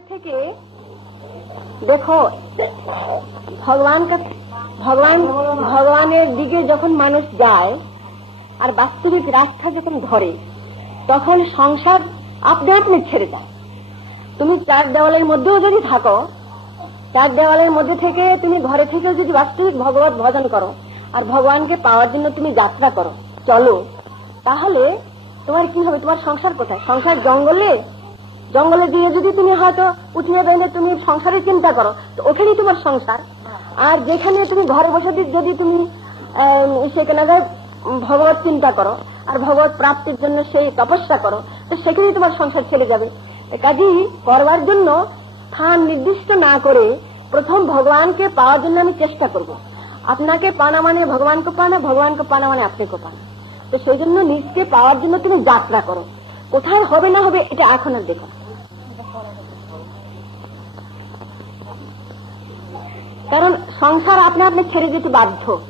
ঘরে থেকে দেখো ভগবানের দিকে যখন মানুষ যায় আর বাস্তবিক রাস্তা যখন ধরে তখন সংসার আপনি আপনি ছেড়ে যায়। তুমি চার দেওয়ালের মধ্যেও যদি থাকো, চার দেওয়ালের মধ্যে থেকে তুমি ঘরে থেকেও যদি বাস্তবিক ভগবত ভজন করো আর ভগবানকে পাওয়ার জন্য তুমি যাত্রা করো, চলো, তাহলে তোমার কি হবে? তোমার সংসার কোথায়? সংসার জঙ্গলে, জঙ্গলে দিয়ে যদি তুমি হয়তো উঠিয়ে বেঁধে তুমি সংসারের চিন্তা করো তো ওখানেই তোমার সংসার। আর যেখানে তুমি ঘরে বসে যদি তুমি সেখানে ভগবত চিন্তা করো আর ভগবত প্রাপ্তির জন্য সেই তপস্যা করো তো সেখানেই তোমার সংসার ছেড়ে যাবে। কাজেই করবার জন্য স্থান নির্দিষ্ট না করে প্রথম ভগবানকে পাওয়ার জন্য আমি চেষ্টা করব। আপনাকে পানা মানে ভগবানকে পানা, ভগবানকে পানা মানে আপনাকে পানা। তো সেই জন্য নিজকে পাওয়ার জন্য তুমি যাত্রা করো। কোথায় হবে না হবে এটা এখন আর দেখো, কারণ সংসার আপনি ছেড়ে যেতে বাধ্য।